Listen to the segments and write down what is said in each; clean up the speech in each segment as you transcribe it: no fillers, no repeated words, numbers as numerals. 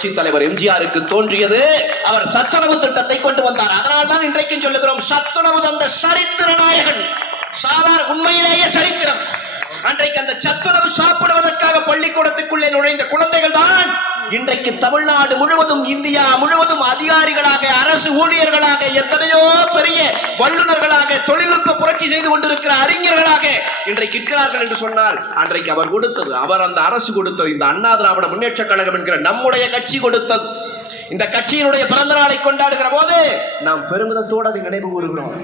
புரட்சி தலைவர் எம்ஜிஆருக்கு தோன்றியது. அவர் சத்துணவு திட்டத்தை கொண்டு வந்தார். அதனால்தான் இன்றைக்கும் சொல்லுகிறோம், சத்துணவு தந்த சரித்திர நாயகன். சாதாரண உண்மையிலேயே சரித்திரம். அன்றைக்கு அந்த சத்துணவு சாப்பிடுவதற்காக பள்ளிக்கூடத்துக்குள்ளே நுழைந்த குழந்தைகள் தான் இன்றைக்கு தமிழ்நாடு முழுவதும், இந்தியா முழுவதும் அதிகாரிகளாக, அரசு ஊழியர்களாக, எத்தனையோ பெரிய வல்லுநர்களாக, தொழில்நுட்ப புரட்சி செய்து கொண்டிருக்கிற அறிஞர்களாக இன்றைக்கு இருக்கிறார்கள் என்று சொன்னால், அன்றைக்கு அவர் கொடுத்தது, அவர் அந்த அரசு கொடுத்தது, இந்த அண்ணா திராவிட முன்னேற்ற கழகம் என்கிற நம்முடைய கட்சி கொடுத்தது. இந்த கட்சியினுடைய பிறந்த நாளை கொண்டாடுகிற போது நாம் பெருமிதத்தோடு அதை நினைவு கூறுகிறோம்.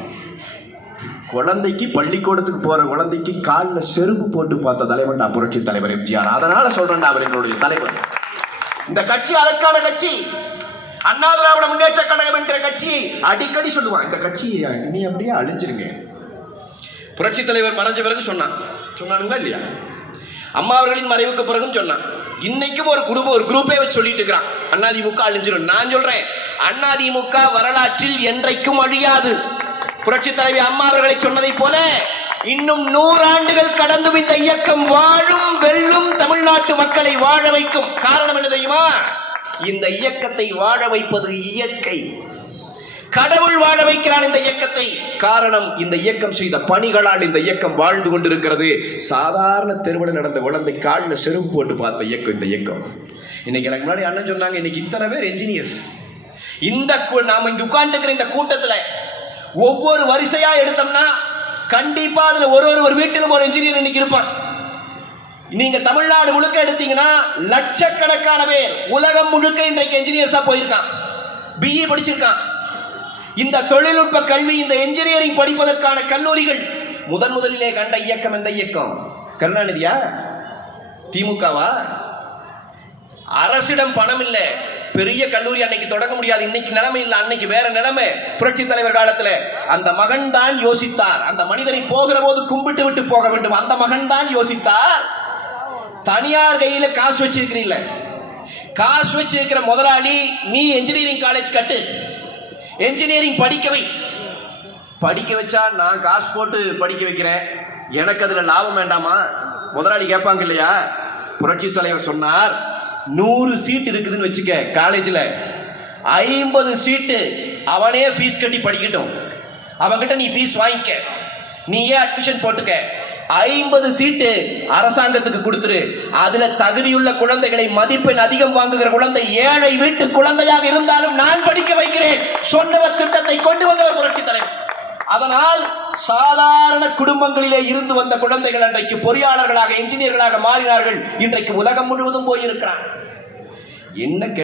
குழந்தைக்கு, பள்ளிக்கூடத்துக்கு போற குழந்தைக்கு காலில் செருப்பு போட்டு பார்த்த தலைவன் புரட்சி தலைவர் எம்ஜிஆர். அதனால சொல்றேன், அவர் எங்களுடைய தலைவர். இந்த கட்சி அதற்கான கட்சி. அண்ணா திராவிட முன்னேற்ற கழகம் என்கிற கட்சி அடிக்கடி சொல்லுவான், இந்த கட்சி இனி அப்படியே அழிஞ்சிருங்க. புரட்சி தலைவர் மறைஞ்ச பிறகு சொன்னானுங்களா இல்லையா? அம்மா அவர்களின் மறைவுக்கு பிறகும் சொன்னான். இன்னைக்கும் ஒரு குரூப்பே வச்சு சொல்லிட்டு இருக்கிறான், அதிமுக அழிஞ்சிரும். நான் சொல்றேன், அதிமுக வரலாற்றில் என்றைக்கும் அழியாது. புரட்சி தலைவி அம்மா அவர்களை சொன்னதை போல இன்னும் 100 ஆண்டுகள் கடந்தும் இந்த இயக்கம் வாழும், வெல்லும், தமிழ்நாட்டு மக்களை வாழ வைக்கும். காரணம் என்ன தெரியுமா? இந்த இயக்கத்தை வாழ வைப்பது இயற்கை. கடவுள் வாழ வைக்கிறான் இந்த இயக்கத்தை. காரணம், இந்த இயக்கம் செய்த பணிகளால் இந்த இயக்கம் வாழ்ந்து கொண்டிருக்கிறது. சாதாரண தெருவில் நடந்த குழந்தை காலில் செருப்பு போட்டு பார்த்த இயக்கம் இந்த இயக்கம். இன்னைக்கு எனக்கு முன்னாடி அண்ணன் சொன்னாங்க, இன்னைக்கு இத்தனை பேர் என்ஜினியர்ஸ். நாம இங்க உட்கார்ந்து இந்த கூட்டத்தில் ஒவ்வொரு வரிசையா எடுத்தோம்னா கண்டிப்பா அதுல ஒரு வீட்டிலும் ஒரு என்ஜினியர் இன்னைக்கு இருப்பான். நீங்க தமிழ்நாடு முழுக்க எடுத்தீங்கன்னா லட்சக்கணக்கான பேர் உலகம் முழுக்க இன்றைக்கு என்ஜினியர்ஸா போயிருக்கான், பிஇ படிச்சிருக்கான். இந்த தொழில்நுட்ப கல்வி, இந்த என்ஜினியரிங் படிப்பதற்கான கல்லூரிகள் முதலிலே கண்ட இயக்கம் எந்த இயக்கம்? கருணாநிதியா? திமுகவா? அரசிடம் பணம் இல்லை, பெரிய கல்லூரி அன்னைக்கு தொடங்க முடியாது. இன்னைக்கு நிலைமை இல்லை, அன்னைக்கு வேற நிலைமை. புரட்சி தலைவர் காலத்துல அந்த மகன் தான் யோசித்தார், அந்த மனிதனை போகிற போது கும்பிட்டு விட்டு போக வேண்டும். அந்த மகன் தான் யோசித்தார். தனியார் கையில காசு வச்சிருக்கிறீங்கள, காசு வச்சிருக்கிற முதலாளி, நீ என்ஜினியரிங் காலேஜ் கட்டு, என்ஜினியரிங் படிக்க வச்சா நான் காசு போட்டு படிக்க வைக்கிறேன், எனக்கு அதுல லாபம் வேண்டாமா? முதலாளி கேட்பாங்க இல்லையா? புரட்சி தலைவர் சொன்னார், 100 சீட் இருக்குதுன்னு வச்சுக்க காலேஜில், 50 சீட்டு அவனே ஃபீஸ் கட்டி படிக்கட்டும், அவன்கிட்ட நீ ஃபீஸ் வாங்கிக்க, நீயே அட்மிஷன் போட்டுக்க. 50 சீட்டு அரசாங்கத்துக்கு கொடுத்துரு. அதுல தகுதியுள்ள குழந்தைகளை, மதிப்பெண் அதிகம் வாங்குகிற குழந்தை, ஏழை வீட்டு குழந்தையாக இருந்தாலும் நான் படிக்க வைக்கிறேன் சொன்னவர் திட்டத்தை கொண்டு வந்தவர் புரட்சி தலைவர். அதனால் சாதாரண குடும்பங்களிலே இருந்து வந்த குழந்தைகள் அன்றைக்கு பொறியாளர்களாக, என்ஜினியர்களாக மாறினார்கள். இன்றைக்கு உலகம் முழுவதும் போயிருக்கிறான். என்ன